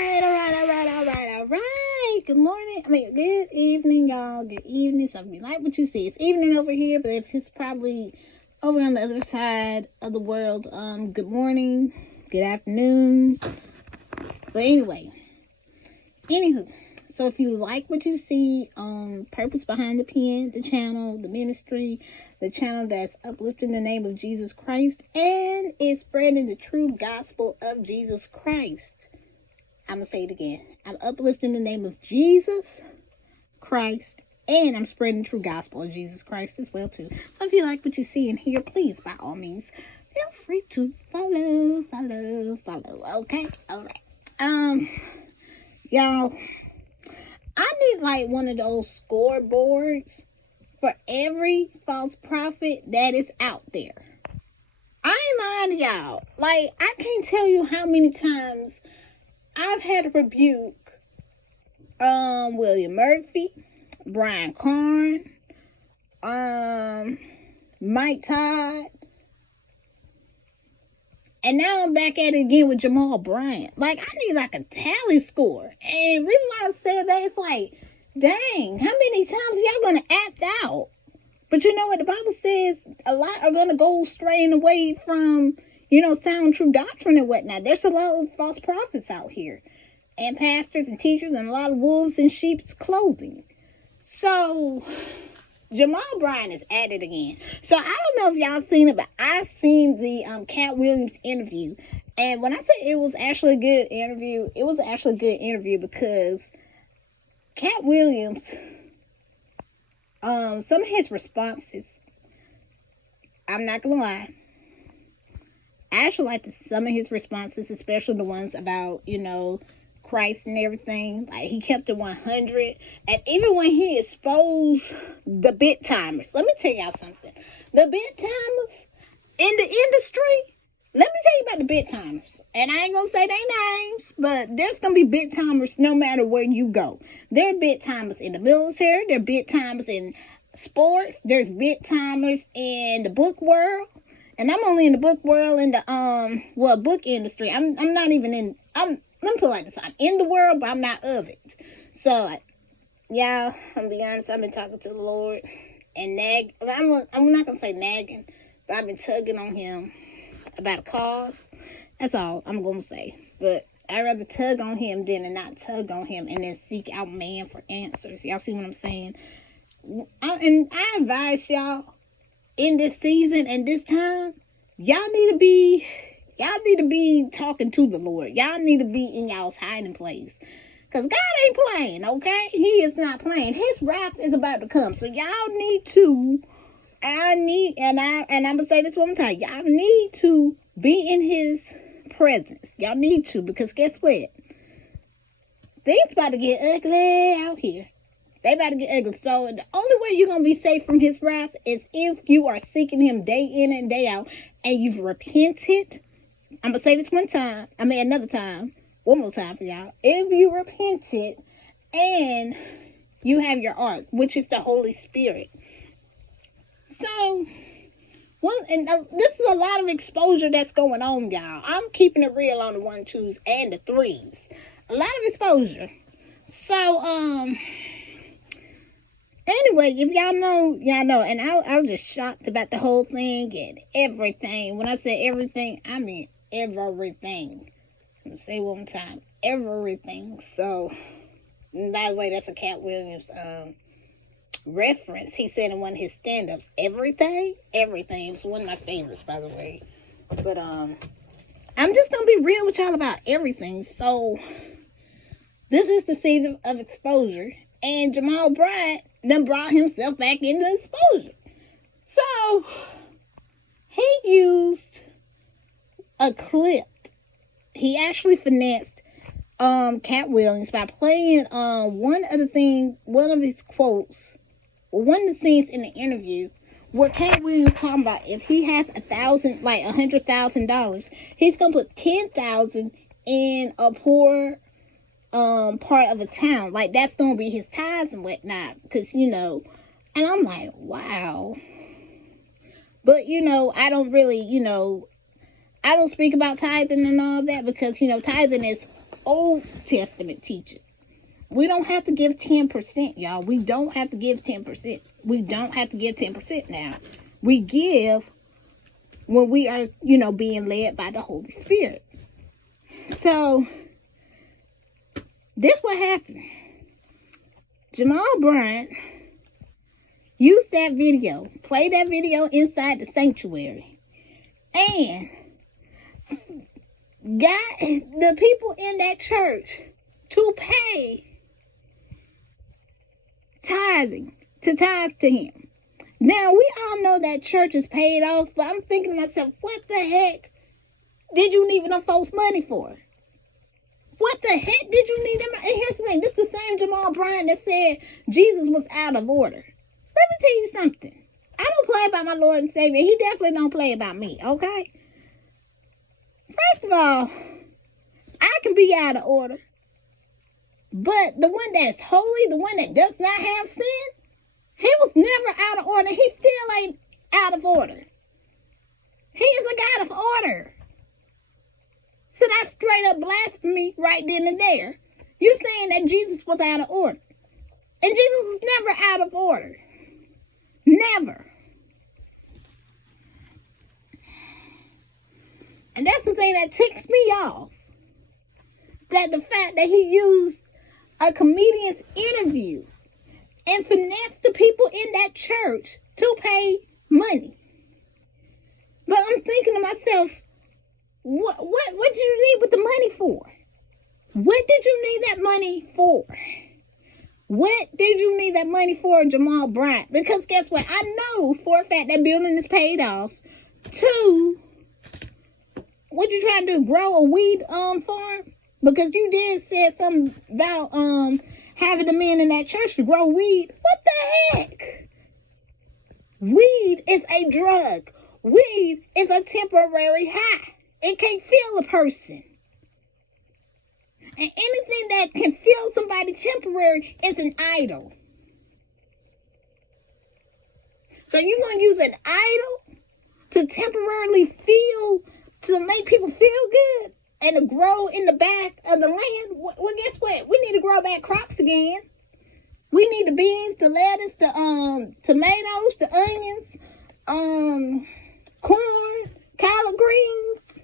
All right. Good morning. Good evening, y'all. Good evening. Some of you like what you see. It's evening over here, but if it's probably over on the other side of the world, good morning, good afternoon. But anyway, anywho, so if you like what you see, Purpose Behind the Pen, the channel, the ministry, the channel that's uplifting the name of Jesus Christ and is spreading the true gospel of Jesus Christ. I'm going to say it again. I'm uplifting the name of Jesus Christ, and I'm spreading the true gospel of Jesus Christ as well, too. So if you like what you see and hear, please, by all means, feel free to follow. Okay? All right. Y'all, I need like one of those scoreboards for every false prophet that is out there. I ain't lying to y'all. Like, I can't tell you how many times I've had to rebuke William Murphy, Brian Karn, Mike Todd, and now I'm back at it again with Jamal Bryant. Like, I need like a tally score. And the reason why I said that is like, dang, how many times y'all gonna act out? But you know what the Bible says? A lot are gonna go straying away from, sound true doctrine and whatnot. There's a lot of false prophets out here, and pastors and teachers, and a lot of wolves in sheep's clothing. So Jamal Bryant is at it again. So I don't know if y'all seen it, but I seen the Cat Williams interview. And when I say it was actually a good interview, it was actually a good interview because Cat Williams, some of his responses, I'm not gonna lie, I actually like some of his responses, especially the ones about, Christ and everything. Like, he kept it 100. And even when he exposed the bit timers, let me tell y'all something. The bit timers in the industry, let me tell you about the bit timers. And I ain't gonna say their names, but there's gonna be bit timers no matter where you go. There are bit timers in the military. There are bit timers in sports. There's bit timers in the book world. And I'm only in the book world, in the book industry. I'm not even in. Let me put it like this: I'm in the world, but I'm not of it. So, y'all, I'm gonna be honest. I've been talking to the Lord and I'm not gonna say nagging, but I've been tugging on Him about a cause. That's all I'm gonna say. But I'd rather tug on Him than to not tug on Him and then seek out man for answers. Y'all see what I'm saying? And I advise y'all, in this season and this time, y'all need to be talking to the Lord. Y'all need to be in y'all's hiding place. Because God ain't playing, okay? He is not playing. His wrath is about to come. So y'all need to, and I'm going to say this one more time. Y'all need to be in His presence. Y'all need to, because guess what? Things about to get ugly out here. They about to get ugly. So the only way you're going to be safe from His wrath is if you are seeking Him day in and day out, and you've repented. I'm going to say this another time. One more time for y'all. If you repented and you have your ark, which is the Holy Spirit. So, this is a lot of exposure that's going on, y'all. I'm keeping it real on the 1, 2s, and the 3s. A lot of exposure. So, anyway, if y'all know, y'all know. And I was just shocked about the whole thing and everything. When I say everything, I mean everything. I'm going to say it one time. Everything. So, by the way, that's a Cat Williams reference. He said in one of his stand-ups, everything. It was one of my favorites, by the way. But I'm just going to be real with y'all about everything. So, this is the season of exposure. And Jamal Bryant then brought himself back into exposure. So, he used a clip. He actually finessed Cat Williams by playing one of his quotes, one of the scenes in the interview where Cat Williams talking about if he has $100,000, he's gonna put 10,000 in a poor part of a town. Like, that's gonna be his tithes and whatnot, because and I'm like, wow. But I don't really I don't speak about tithing and all that, because tithing is Old Testament teaching. We don't have to give 10%, y'all. We don't have to give 10%. We don't have to give 10% now. We give when we are, being led by the Holy Spirit. So, this what happened. Jamal Bryant used that video, played that video inside the sanctuary, and got the people in that church to pay tithe to him. Now, we all know that church is paid off, but I'm thinking to myself, what the heck did you need them folks money for? What the heck did you need them? And here's the thing. This is the same Jamal Bryant that said Jesus was out of order. Let me tell you something. I don't play about my Lord and Savior. He definitely don't play about me, okay? First of all, I can be out of order. But the one that's holy, the one that does not have sin, he was never out of order. He still ain't out of order. He is a God of order. So that's straight up blasphemy right then and there. You're saying that Jesus was out of order. And Jesus was never out of order. Never. And that's the thing that ticks me off. That the fact that he used a comedian's interview and finessed the people in that church to pay money. But I'm thinking to myself, what did you need with the money for? What did you need that money for? What did you need that money for, Jamal Bryant? Because guess what? I know for a fact that building is paid off. 2, what you trying to do? Grow a weed farm? Because you did say something about having the men in that church to grow weed. What the heck? Weed is a drug. Weed is a temporary high. It can't fill a person. And anything that can fill somebody temporary is an idol. So you're going to use an idol to temporarily to make people feel good and to grow in the back of the land? Well, guess what? We need to grow back crops again. We need the beans, the lettuce, the tomatoes, the onions, corn, collard greens.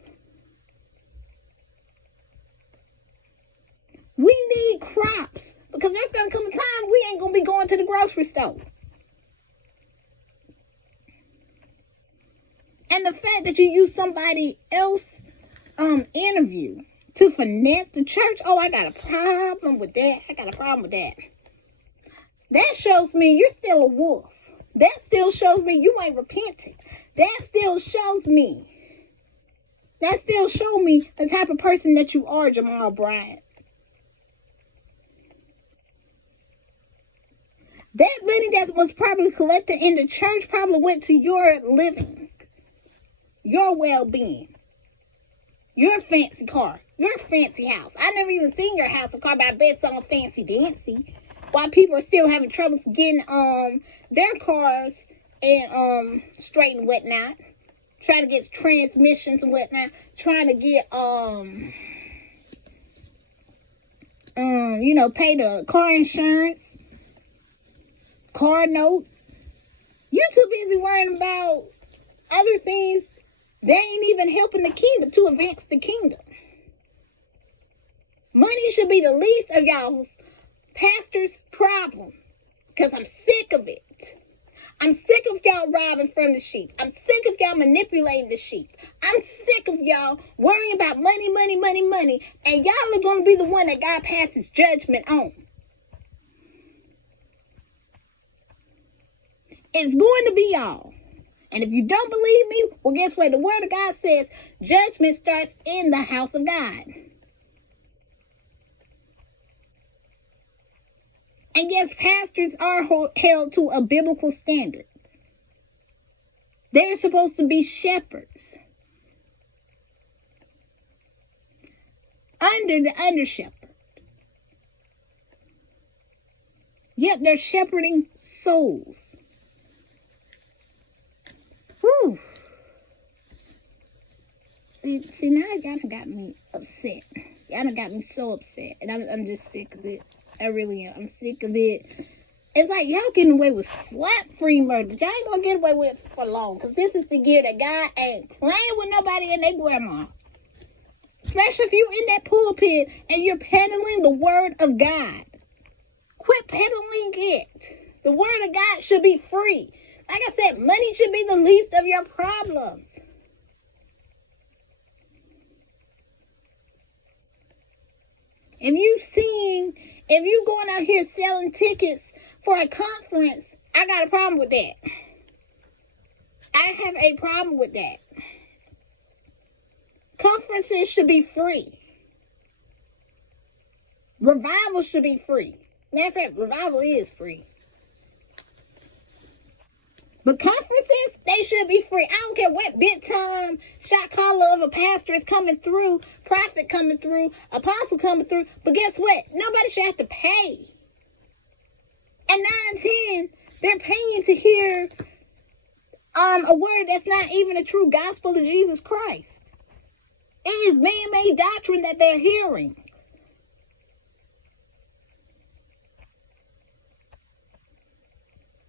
We need crops because there's going to come a time we ain't going to be going to the grocery store. And the fact that you use somebody else's interview to finesse the church, oh, I got a problem with that. That shows me you're still a wolf. That still shows me you ain't repented. That still shows me the type of person that you are, Jamal Bryant. That money that was probably collected in the church probably went to your living, your well-being, your fancy car, your fancy house. I never even seen your house or car, but I bet it's all fancy dancy. While people are still having troubles getting their cars and straight and whatnot, trying to get transmissions and whatnot, trying to get pay the car insurance, car note. You too busy worrying about other things. They ain't even helping the kingdom to advance the kingdom. Money should be the least of y'all's pastor's problem. Because I'm sick of it. I'm sick of y'all robbing from the sheep. I'm sick of y'all manipulating the sheep. I'm sick of y'all worrying about money. And y'all are going to be the one that God passes judgment on. It's going to be y'all. And if you don't believe me, well, guess what? The word of God says judgment starts in the house of God. And yes, pastors are held to a biblical standard. They're supposed to be shepherds under the under shepherd. Yep, they're shepherding souls. Whew. See, now it kind of got me upset. Y'all done got me so upset. And I'm just sick of it. I really am. I'm sick of it. It's like y'all getting away with slap-free murder. Y'all ain't gonna get away with it for long. Because this is the year that God ain't playing with nobody and their grandma. Especially if you in that pulpit and you're peddling the word of God. Quit peddling it. The word of God should be free. Like I said, money should be the least of your problems. If you going out here selling tickets for a conference, I got a problem with that. I have a problem with that. Conferences should be free. Revival should be free. Matter of fact, revival is free. But conferences, they should be free. I don't care what big time shot caller of a pastor is coming through, prophet coming through, apostle coming through. But guess what? Nobody should have to pay. And 9 and 10, they're paying to hear a word that's not even a true gospel of Jesus Christ. It is man-made doctrine that they're hearing.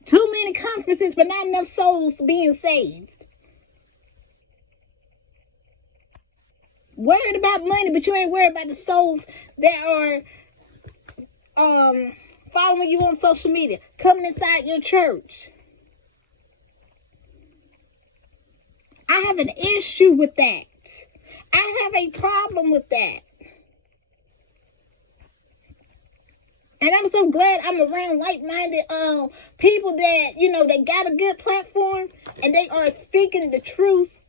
Too many conferences, but not enough souls being saved. Worried about money, but you ain't worried about the souls that are following you on social media, coming inside your church. I have an issue with that. I have a problem with that. And I'm so glad I'm around like-minded people that, they got a good platform and they are speaking the truth.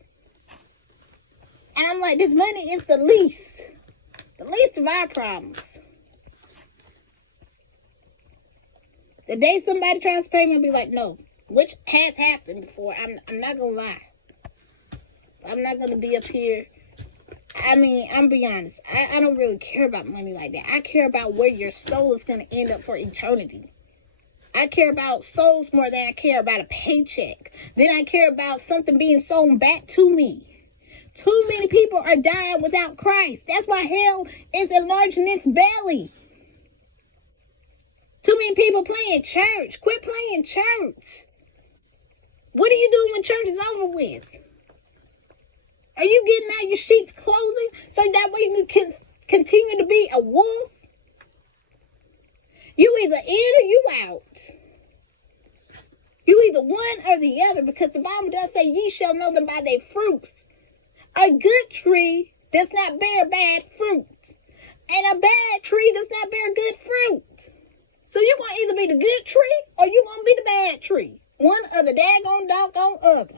And I'm like, this money is the least of our problems. The day somebody tries to pay me, I'll be like, no, which has happened before. I'm not going to lie. I'm not going to be up here. I mean, I'm be honest. I don't really care about money like that. I care about where your soul is going to end up for eternity. I care about souls more than I care about a paycheck. Then I care about something being sown back to me. Too many people are dying without Christ. That's why hell is enlarging its belly. Too many people playing church. Quit playing church. What are you doing when church is over with? Are you getting out your sheep's clothing so that way you can continue to be a wolf? You either in or you out. You either one or the other, because the Bible does say ye shall know them by their fruits. A good tree does not bear bad fruit. And a bad tree does not bear good fruit. So you're going to either be the good tree or you're going to be the bad tree. One or the daggone doggone other.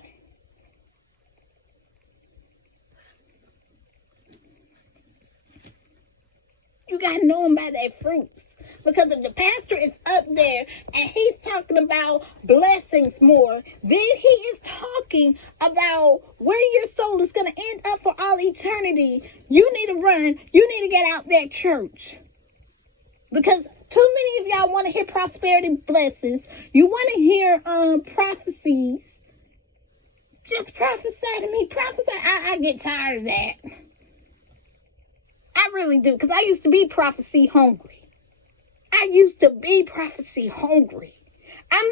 You got to know them by their fruits. Because if the pastor is up there and he's talking about blessings more, then he is talking about where your soul is going to end up for all eternity. You need to run. You need to get out that church. Because too many of y'all want to hear prosperity blessings. You want to hear prophecies. Just prophesy to me. Prophesy. I get tired of that. I really do, because I used to be prophecy hungry. I'm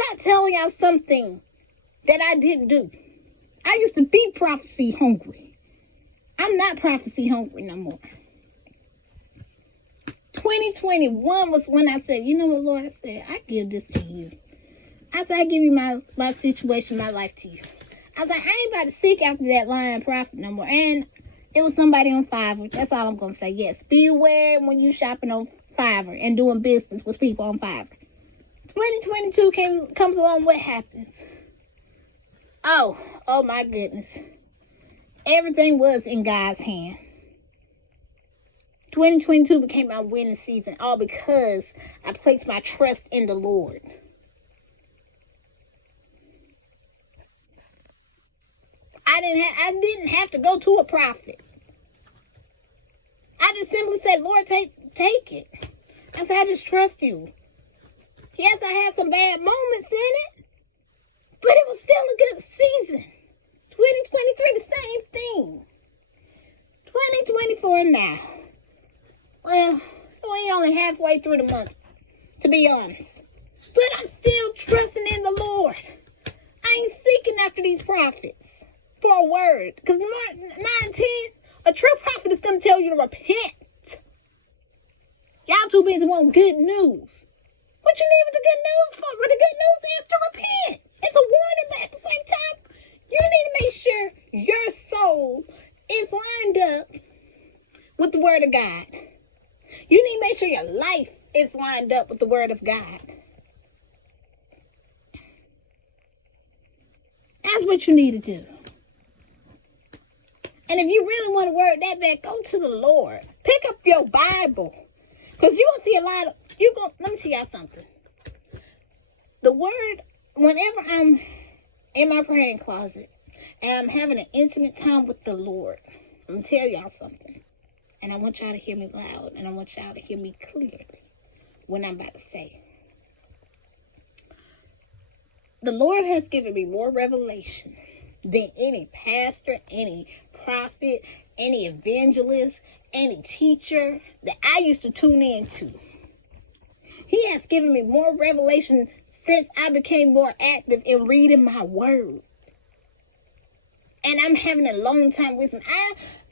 not telling y'all something that I didn't do. I used to be prophecy hungry. I'm not prophecy hungry no more. 2021 was when I said, you know what, Lord? I said, I give this to you. I said, I give you my situation, my life to you. I was like, I ain't about to seek after that lying prophet no more. And it was somebody on Fiverr. That's all I'm going to say. Yes, beware when you shopping on Fiverr and doing business with people on Fiverr. 2022 comes along. What happens? Oh my goodness. Everything was in God's hand. 2022 became my winning season, all because I placed my trust in the Lord. I didn't have to go to a prophet. I just simply said, Lord, take it. I said, I just trust you. Yes, I had some bad moments in it, but it was still a good season. 2023, the same thing. 2024 now. Well, we only halfway through the month, to be honest. But I'm still trusting in the Lord. I ain't seeking after these prophets for a word. Because 9 and 10, a true prophet is going to tell you to repent. Y'all too busy wanting good news. What you need the good news for? Well, the good news is to repent. It's a warning, but at the same time, you need to make sure your soul is lined up with the word of God. You need to make sure your life is lined up with the word of God. That's what you need to do. And if you really want to word that back, go to the Lord. Pick up your Bible. Because you're going to see a lot of... Let me tell y'all something. The word, whenever I'm in my praying closet and I'm having an intimate time with the Lord, I'm going to tell y'all something. And I want y'all to hear me loud. And I want y'all to hear me clearly what I'm about to say. The Lord has given me more revelation than any pastor, any prophet, any evangelist, any teacher that I used to tune into. He has given me more revelation since I became more active in reading my word. And I'm having a long time with him.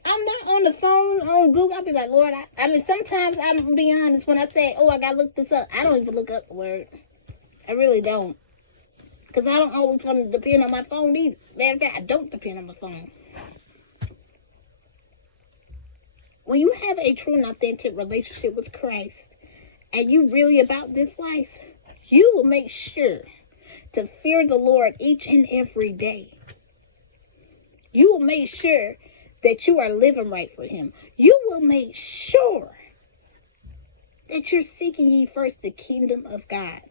I'm not on the phone on Google. I'll be like, Lord, I mean, sometimes I'm going to be honest when I say, oh, I got to look this up. I don't even look up the word. I really don't. Because I don't always want to depend on my phone either. Matter of fact, I don't depend on my phone. When you have a true and authentic relationship with Christ, and you really about this life, you will make sure to fear the Lord each and every day. You will make sure that you are living right for him. You will make sure that you're seeking ye first the kingdom of God.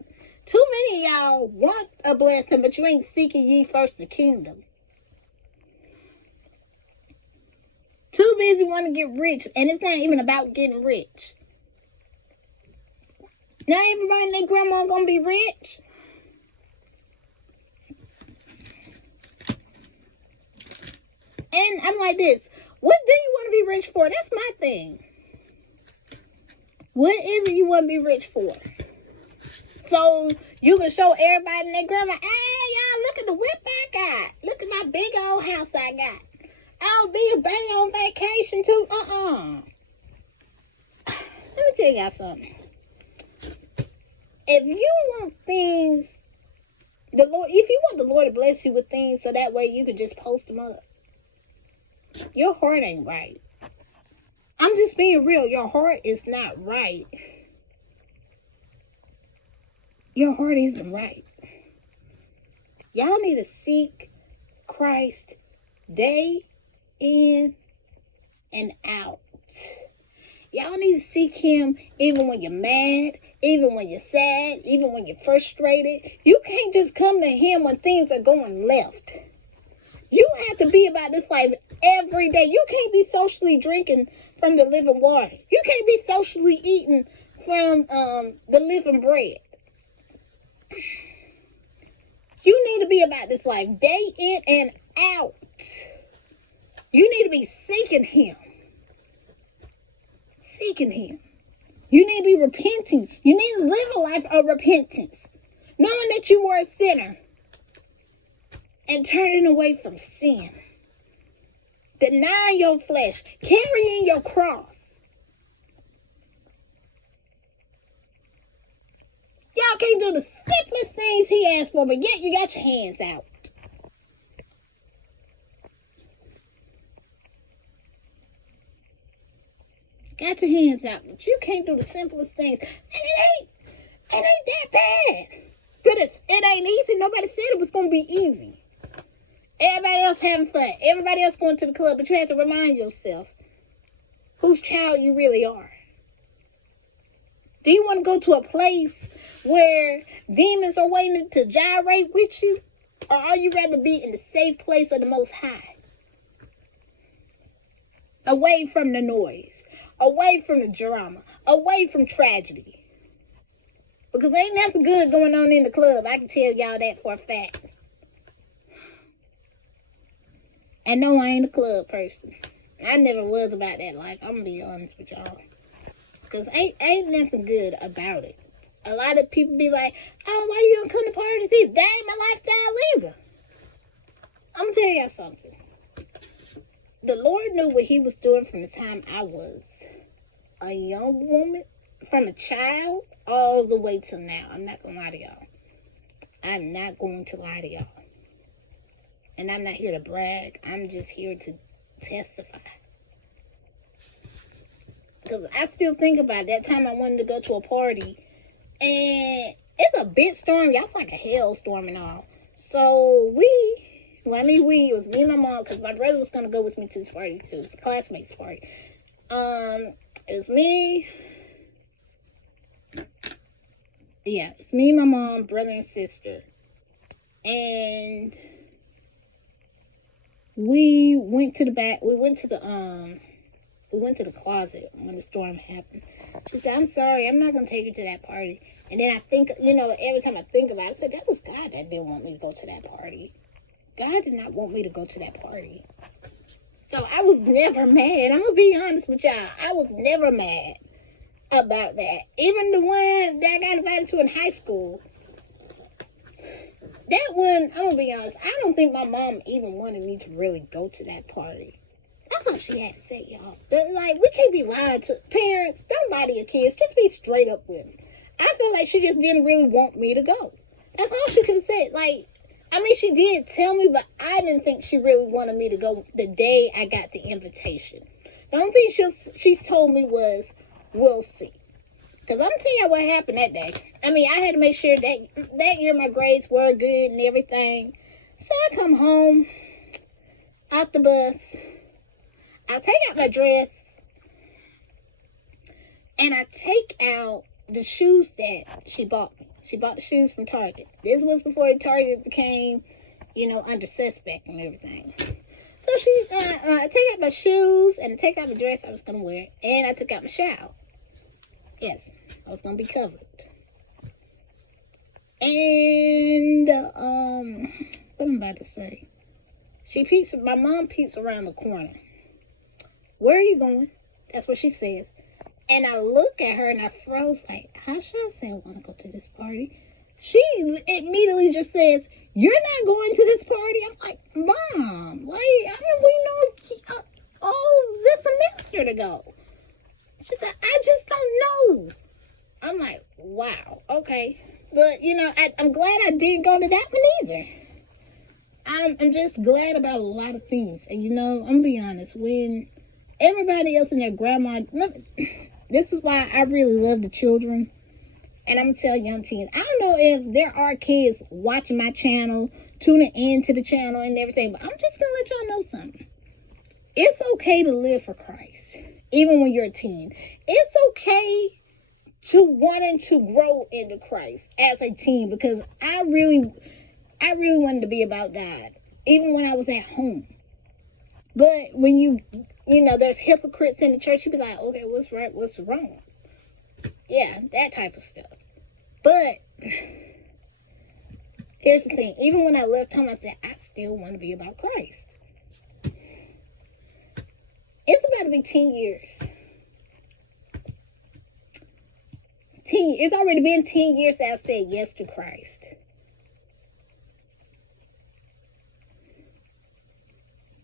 Too many of y'all want a blessing, but you ain't seeking ye first the kingdom. Too busy wanting to get rich, and it's not even about getting rich. Not everybody and their grandma gonna be rich. And I'm like this, what do you want to be rich for? That's my thing. What is it you want to be rich for? So you can show everybody and their grandma, hey, y'all, look at the whip I got. Look at my big old house I got. I'll be a baby on vacation too. Let me tell y'all something. If you want things, if you want the Lord to bless you with things so that way you can just post them up, your heart ain't right. I'm just being real. Your heart is not right. Your heart isn't right. Y'all need to seek Christ day in and out. Y'all need to seek him even when you're mad, even when you're sad, even when you're frustrated. You can't just come to him when things are going left. You have to be about this life every day. You can't be socially drinking from the living water. You can't be socially eating from the living bread. You need to be about this life day in and out. You need to be seeking him. Seeking him. You need to be repenting. You need to live a life of repentance. Knowing that you were a sinner. And turning away from sin. Denying your flesh. Carrying your cross. Y'all can't do the simplest things he asked for, but yet you got your hands out. Got your hands out, but you can't do the simplest things. And it ain't that bad. But it ain't easy. Nobody said it was going to be easy. Everybody else having fun. Everybody else going to the club. But you have to remind yourself whose child you really are. Do you want to go to a place where demons are waiting to gyrate with you? Or are you rather be in the safe place of the Most High? Away from the noise. Away from the drama. Away from tragedy. Because ain't nothing good going on in the club. I can tell y'all that for a fact. And no, I ain't a club person. I never was about that life. I'm going to be honest with y'all. Because ain't nothing good about it. A lot of people be like, oh, why you don't come to parties either? That ain't my lifestyle either. I'm going to tell y'all something. The Lord knew what he was doing from the time I was a young woman, from a child, all the way till now. I'm not going to lie to y'all. I'm not going to lie to y'all. And I'm not here to brag. I'm just here to testify. Because I still think about that time I wanted to go to a party. And it's a bit stormy. It's like a hailstorm and all. So it was me and my mom, because my brother was going to go with me to this party too. It's a classmate's party. It was me. Yeah, it's me, my mom, brother, and sister. And we went to the back. We went to the closet when the storm happened. She said, I'm sorry, I'm not going to take you to that party. And then I think, every time I think about it, I said, that was God that didn't want me to go to that party. God did not want me to go to that party. So I was never mad. I'm going to be honest with y'all. I was never mad about that. Even the one that I got invited to in high school, that one, I'm going to be honest, I don't think my mom even wanted me to really go to that party. That's all she had to say, y'all. Like, we can't be lying to parents. Don't lie to your kids. Just be straight up with them. I feel like she just didn't really want me to go. That's all she could have said. Like, she did tell me, but I didn't think she really wanted me to go the day I got the invitation. The only thing she's told me was, we'll see. Because I'm going to tell y'all what happened that day. I had to make sure that year my grades were good and everything. So I come home, out the bus. I take out my dress, and I take out the shoes that she bought me. She bought the shoes from Target. This was before Target became, under suspect and everything. So I take out my shoes, and I take out my dress I was going to wear, and I took out my shawl. Yes, I was going to be covered. And, what am I about to say? My mom peeks around the corner. Where are you going? That's what she says. And I look at her and I froze like, how should I say I want to go to this party? She immediately just says, you're not going to this party? I'm like, Mom, we know this semester to go. She said, I just don't know. I'm like, wow, okay. But, I'm glad I didn't go to that one either. I'm just glad about a lot of things. And, I'm going to be honest, when everybody else and their grandma, this is why I really love the children. And I'm going to tell young teens, I don't know if there are kids watching my channel, tuning into the channel and everything, but I'm just going to let y'all know something. It's okay to live for Christ, even when you're a teen. It's okay to wanting to grow into Christ as a teen, because I really wanted to be about God, even when I was at home. But when there's hypocrites in the church, you be like, okay, what's right, what's wrong? Yeah, that type of stuff. But here's the thing. Even when I left home, I said, I still want to be about Christ. It's about to be 10 years. It's already been 10 years that I said yes to Christ.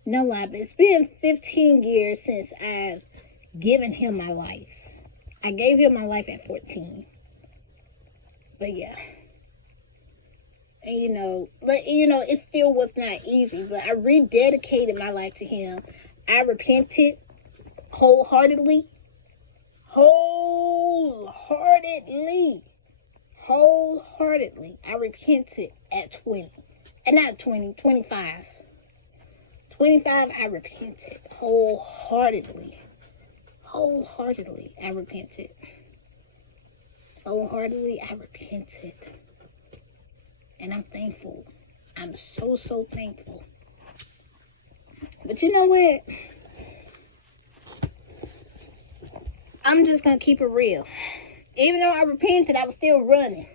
No lie, but it's been 15 years since I've given him my life. I gave him my life at 14. But yeah. And it still was not easy, but I rededicated my life to him. I repented wholeheartedly. I repented at 20. And not 20, 25. 25, I repented wholeheartedly. I repented. And I'm thankful. I'm so thankful. But you know what? I'm just going to keep it real. Even though I repented, I was still running.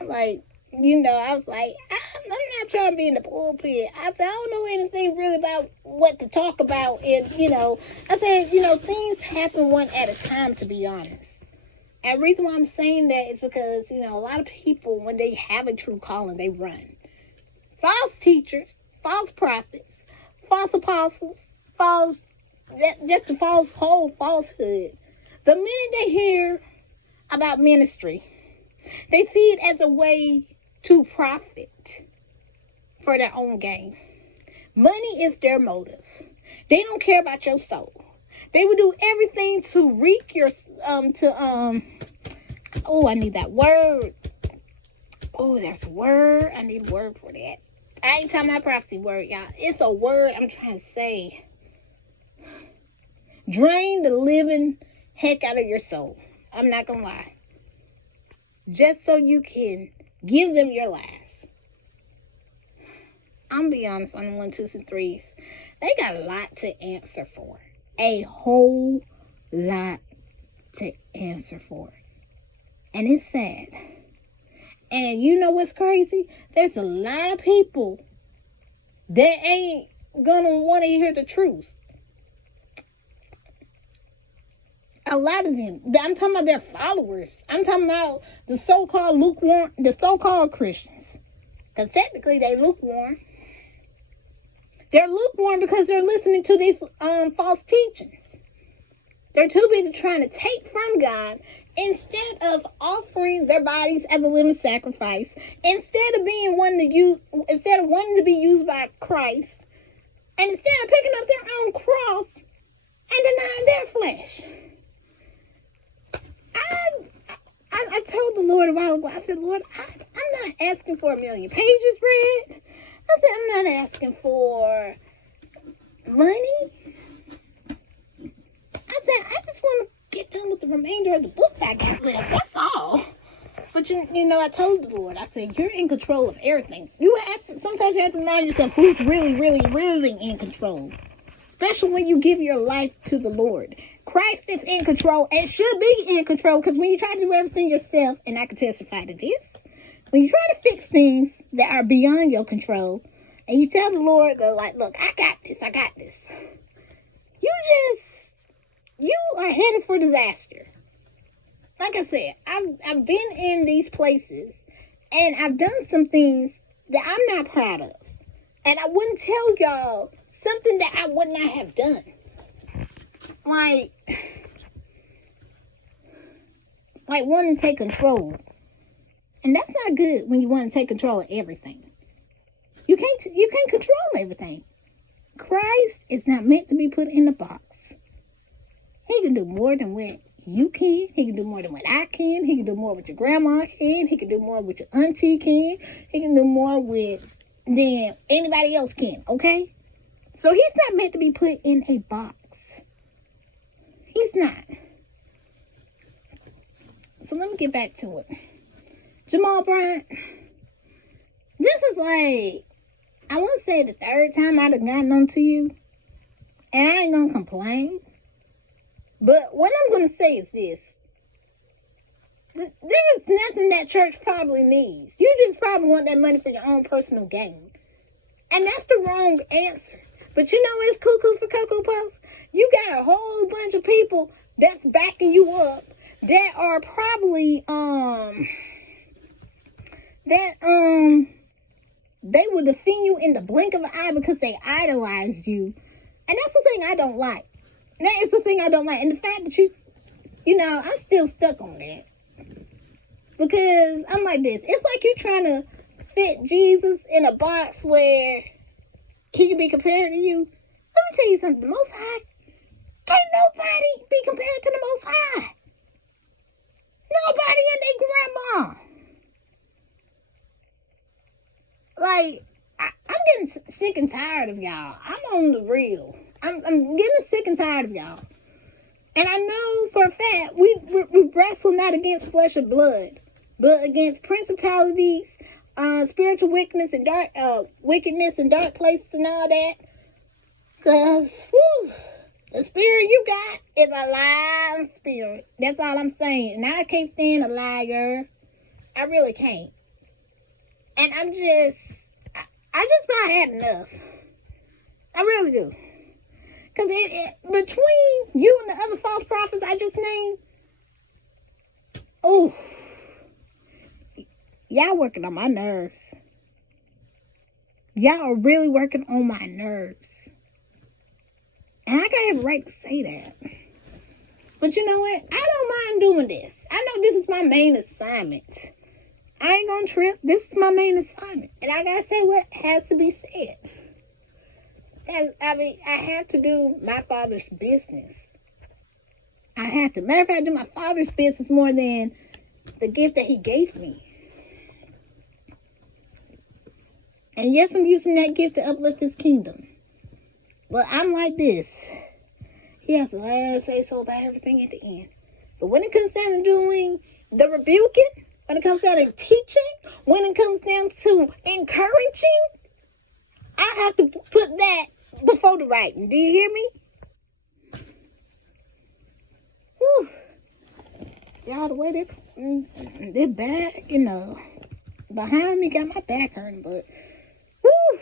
I'm like, I was like, I'm I'm not trying to be in the pulpit. I said, I don't know anything really about what to talk about. And, I said, things happen one at a time, to be honest. And the reason why I'm saying that is because, a lot of people, when they have a true calling, they run. False teachers, false prophets, false apostles, just the whole falsehood. The minute they hear about ministry, they see it as a way to profit for their own gain. Money is their motive. They don't care about your soul. They will do everything to wreak your, I need that word. Oh, there's a word. I need a word for that. I ain't talking about prophecy word, y'all. It's a word I'm trying to say. Drain the living heck out of your soul. I'm not going to lie. Just so you can give them your last. I'm going to be honest on the 1, 2s, and 3s. They got a lot to answer for. A whole lot to answer for. And it's sad. And you know what's crazy? There's a lot of people that ain't gonna want to hear the truth. A lot of them. I'm talking about their followers. I'm talking about the so-called lukewarm, the so-called Christians. Because technically they lukewarm. They're lukewarm because they're listening to these false teachings. They're too busy trying to take from God instead of offering their bodies as a living sacrifice. Instead of wanting to be used by Christ, and instead of picking up their own cross and denying their flesh. I told the Lord a while ago, I said, Lord, I'm not asking for 1,000,000 pages read. I said, I'm not asking for money. I said, I just want to get done with the remainder of the books I got left. That's all. But, I told the Lord, I said, you're in control of everything. Sometimes you have to remind yourself who's really, really, really in control. Especially when you give your life to the Lord. Christ is in control and should be in control, because when you try to do everything yourself, and I can testify to this, when you try to fix things that are beyond your control, and you tell the Lord, look, I got this. You are headed for disaster. Like I said, I've been in these places, and I've done some things that I'm not proud of. And I wouldn't tell y'all something that I would not have done. Like wanting to take control. And that's not good when you want to take control of everything. You can't control everything. Christ is not meant to be put in a box. He can do more than what you can. He can do more than what I can. He can do more with your grandma can. He can do more with your auntie can. He can do more than anybody else can, okay? So he's not meant to be put in a box. He's not. So let me get back to it. Jamal, Bryant, this is I want to say the third time I'd have gotten on to you. And I ain't going to complain. But what I'm going to say is this. There is nothing that church probably needs. You just probably want that money for your own personal gain. And that's the wrong answer. But it's cuckoo for Cocoa Puffs. You got a whole bunch of people that's backing you up that are probably, they will defend you in the blink of an eye because they idolize you. And that's the thing I don't like. That is the thing I don't like. And the fact that I'm still stuck on that. Because I'm like this. It's like you're trying to fit Jesus in a box where he can be compared to you. Let me tell you something. The Most High, can't nobody be compared to the Most High. Nobody and their grandma. I'm getting sick and tired of y'all. I'm on the real. I'm getting sick and tired of y'all. And I know for a fact we wrestle not against flesh and blood, but against principalities, spiritual wickedness and dark places and all that. Cause the spirit you got is a lying spirit. That's all I'm saying. And I can't stand a liar. I really can't. And I'm just I just about had enough. I really do. Because between you and the other false prophets I just named, oh, y'all working on my nerves. Y'all are really working on my nerves. And I gotta have a right to say that. But you know what? I don't mind doing this. I know this is my main assignment. I ain't gonna trip. This is my main assignment. And I gotta say what has to be said. I have to do my Father's business. I have to. Matter of fact, I do my Father's business more than the gift that He gave me. And yes, I'm using that gift to uplift His kingdom. But I'm like this. He has the last say so about everything at the end. But when it comes down to doing the rebuking, when it comes down to teaching, when it comes down to encouraging, I have to put that before the writing. Do you hear me? Whew. Y'all, the way they're back, behind me got my back hurting, but whew.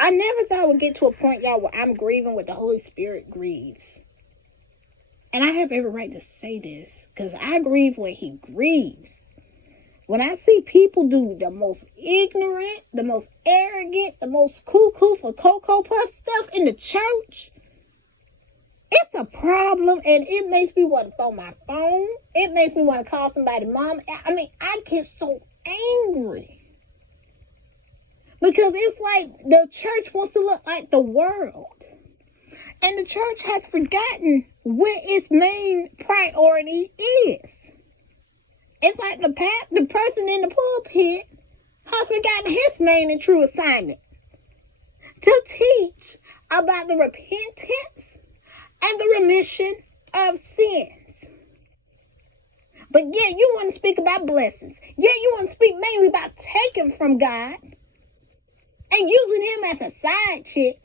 I never thought I would get to a point, y'all, where I'm grieving what the Holy Spirit grieves. And I have every right to say this, because I grieve what He grieves. When I see people do the most ignorant, the most arrogant, the most cuckoo for Cocoa Puff stuff in the church, it's a problem, and it makes me want to throw my phone. It makes me want to call somebody mom. I get so angry. Because it's like the church wants to look like the world. And the church has forgotten what its main priority is. It's like the person in the pulpit has forgotten his main and true assignment. To teach about the repentance and the remission of sins. But yet you want to speak about blessings. Yet you want to speak mainly about taking from God and using Him as a side chick,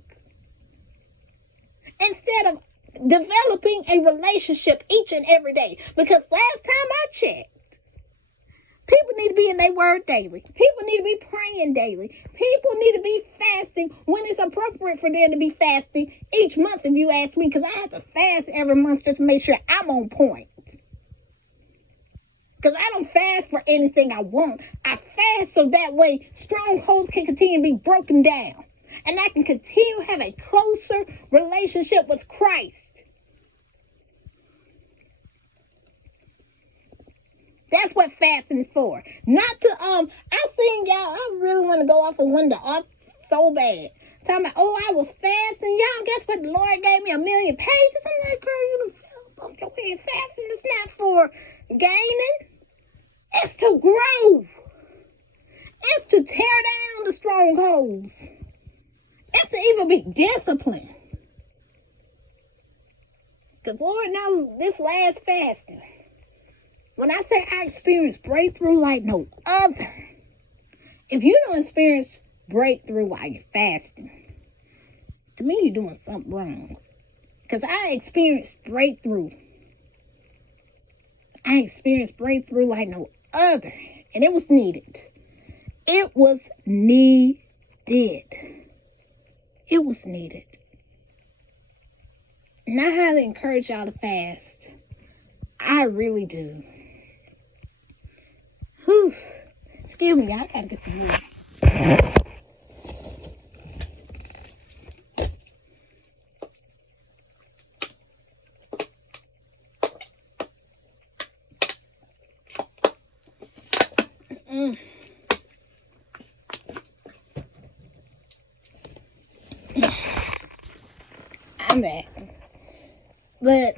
instead of developing a relationship each and every day. Because last time I checked, people need to be in their word daily. People need to be praying daily. People need to be fasting when it's appropriate for them to be fasting each month, if you ask me. Because I have to fast every month just to make sure I'm on point. Because I don't fast for anything I want. I fast so that way strongholds can continue to be broken down. And I can continue to have a closer relationship with Christ. That's what fasting is for. Not to, I seen y'all, I really want to go off of one off so bad. Talking about, I was fasting. Y'all, guess what? The Lord gave me 1,000,000 pages. I'm like, girl, you done fell up your head. Fasting is not for gaining. It's to grow. It's to tear down the strongholds. It's to even be disciplined. Because Lord knows this last fasting, when I say I experienced breakthrough like no other, if you don't experience breakthrough while you're fasting, to me you're doing something wrong. Because I experienced breakthrough. I experienced breakthrough like no other. And it was needed. It was needed. It was needed. And I highly encourage y'all to fast. I really do. Whew. Excuse me, I gotta get some more. I'm back. But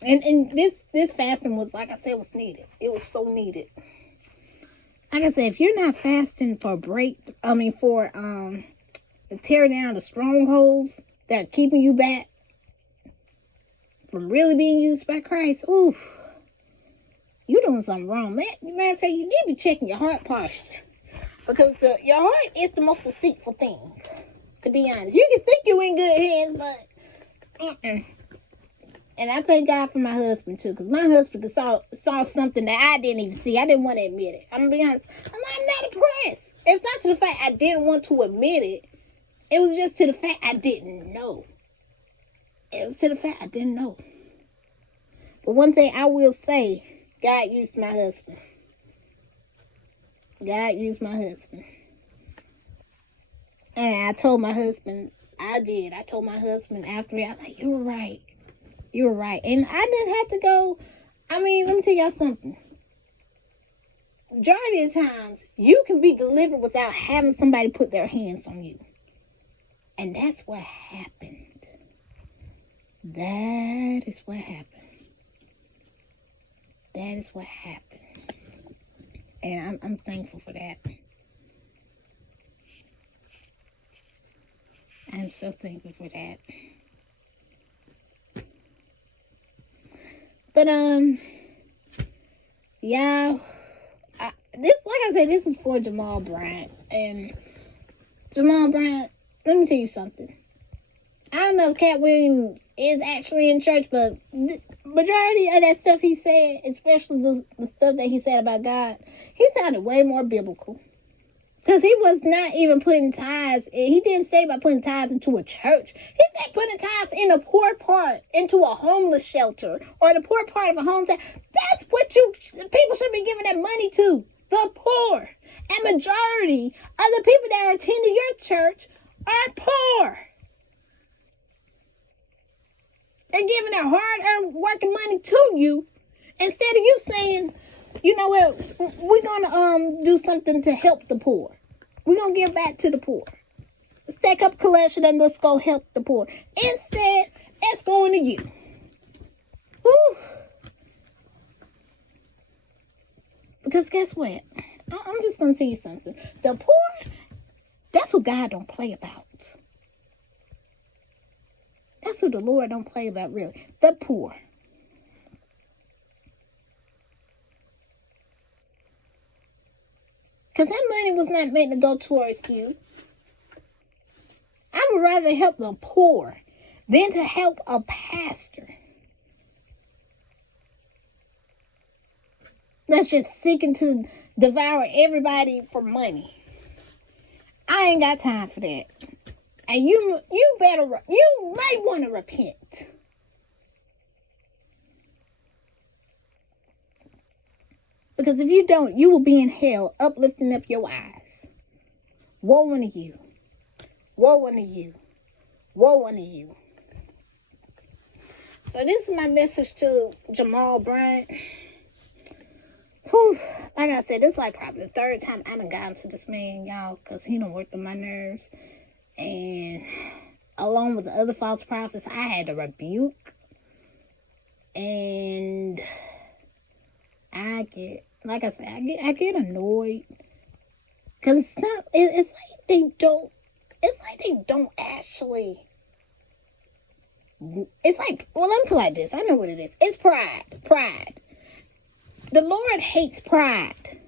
and this fasting was, like I said, was needed. It was so needed. Like I said, if you're not fasting for to tear down the strongholds that are keeping you back from really being used by Christ, you're doing something wrong. Matter of fact, you need to be checking your heart posture. Because your heart is the most deceitful thing, to be honest. You can think you're in good hands, but And I thank God for my husband, too. Because my husband saw something that I didn't even see. I didn't want to admit it. I'm going to be honest. I'm not impressed. It's not to the fact I didn't want to admit it. It was just to the fact I didn't know. It was to the fact I didn't know. But one thing I will say, God used my husband. God used my husband. And I told my husband, I told my husband after it, I was like, you were right. You were right. And I didn't have to go. I mean, let me tell y'all something. Majority of times, you can be delivered without having somebody put their hands on you. And that's what happened. That is what happened. That is what happened. And I'm thankful for that. I'm so thankful for that. But yeah, this, like I said, this is for Jamal Bryant. And Jamal Bryant, let me tell you something. I don't know if Cat Williams is actually in church, but the majority of that stuff he said, especially the stuff that he said about God, he sounded way more biblical. Because he was not even putting tithes. He didn't say about putting tithes into a church. He said putting tithes in a poor part, into a homeless shelter, or the poor part of a hometown. That's what people should be giving that money to. The poor. And majority of the people that are attending your church are poor. They're giving their hard-earned working money to you instead of you saying, you know what, we're going to do something to help the poor. We're going to give back to the poor. Let's take up collection and let's go help the poor. Instead, it's going to you. Whew. Because guess what? I'm just going to tell you something. The poor, that's what God don't play about. That's what the Lord don't play about, really. The poor. Because that money was not meant to go towards you. I would rather help the poor than to help a pastor that's just seeking to devour everybody for money. I ain't got time for that. And you may want to repent. Because if you don't, you will be in hell, uplifting up your eyes. Woe unto you. Woe unto you. Woe unto you. So this is my message to Jamal Bryant. Whew. Like I said, this is like probably the third time I done gotten to this man, y'all, because he done worked on my nerves. And along with the other false prophets, I had to rebuke. And I get, like I said, I get annoyed. Because it's like they don't actually, it's like, well, let me put it like this. I know what it is. It's pride. The Lord hates pride.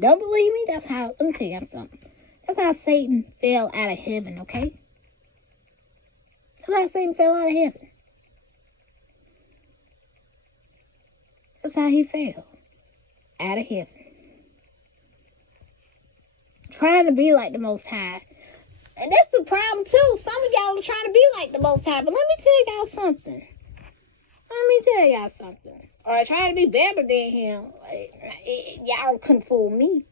Don't believe me? Let me tell you something. That's how Satan fell out of heaven, okay? That's how Satan fell out of heaven. That's how he fell out of heaven. Trying to be like the Most High. And that's the problem, too. Some of y'all are trying to be like the Most High. But let me tell y'all something. Or trying to be better than him. Like, y'all couldn't fool me.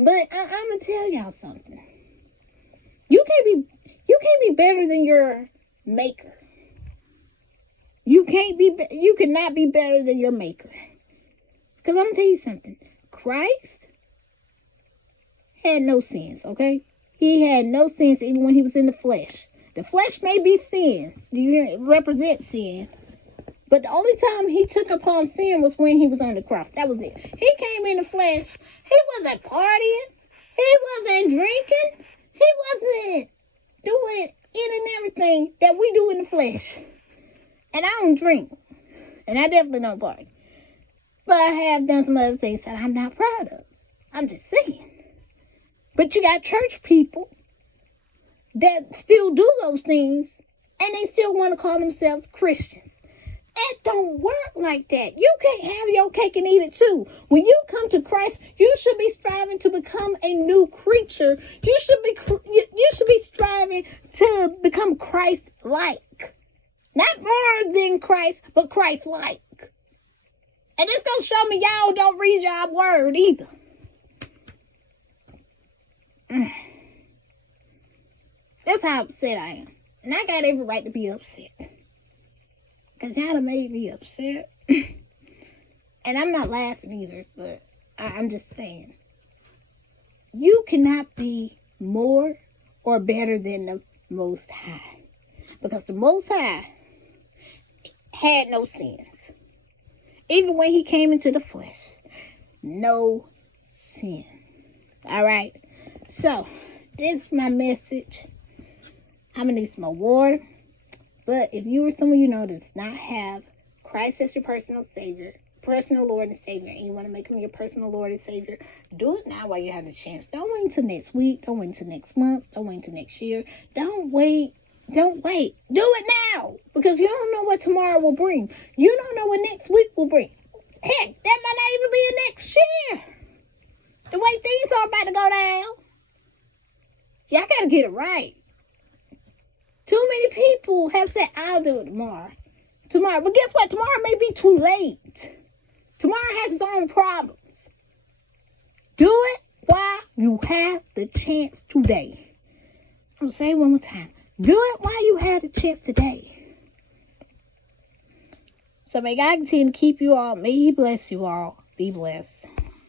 But I'm going to tell y'all something. You can't be better than your maker. You cannot be better than your maker. Because I'm going to tell you something. Christ had no sins, okay? He had no sins even when he was in the flesh. The flesh may be sins. It represents sin. But the only time he took upon sin was when he was on the cross. That was it. He came in the flesh. He wasn't partying. He wasn't drinking. He wasn't doing any and everything that we do in the flesh. And I don't drink. And I definitely don't party. But I have done some other things that I'm not proud of. I'm just saying. But you got church people that still do those things. And they still want to call themselves Christians. It don't work like that. You can't have your cake and eat it too. When you come to Christ, you should be striving to become a new creature. You should be striving to become Christ-like. Not more than Christ, but Christ-like. And this gonna show me y'all don't read y'all word either. That's how upset I am. And I got every right to be upset. Because y'all done made me upset. And I'm not laughing either, but I'm just saying. You cannot be more or better than the Most High. Because the Most High had no sins. Even when he came into the flesh. No sin. Alright? So, this is my message. I'm going to need some more water. But if you or someone you know does not have Christ as your personal Savior, personal Lord and Savior, and you want to make him your personal Lord and Savior, do it now while you have the chance. Don't wait until next week. Don't wait until next month. Don't wait until next year. Don't wait. Don't wait. Do it now. Because you don't know what tomorrow will bring. You don't know what next week will bring. Heck, that might not even be next year. The way things are about to go down. Y'all got to get it right. Too many people have said, I'll do it tomorrow. But guess what? Tomorrow may be too late. Tomorrow has its own problems. Do it while you have the chance today. I'm going to say it one more time. Do it while you have the chance today. So may God continue to keep you all. May he bless you all. Be blessed.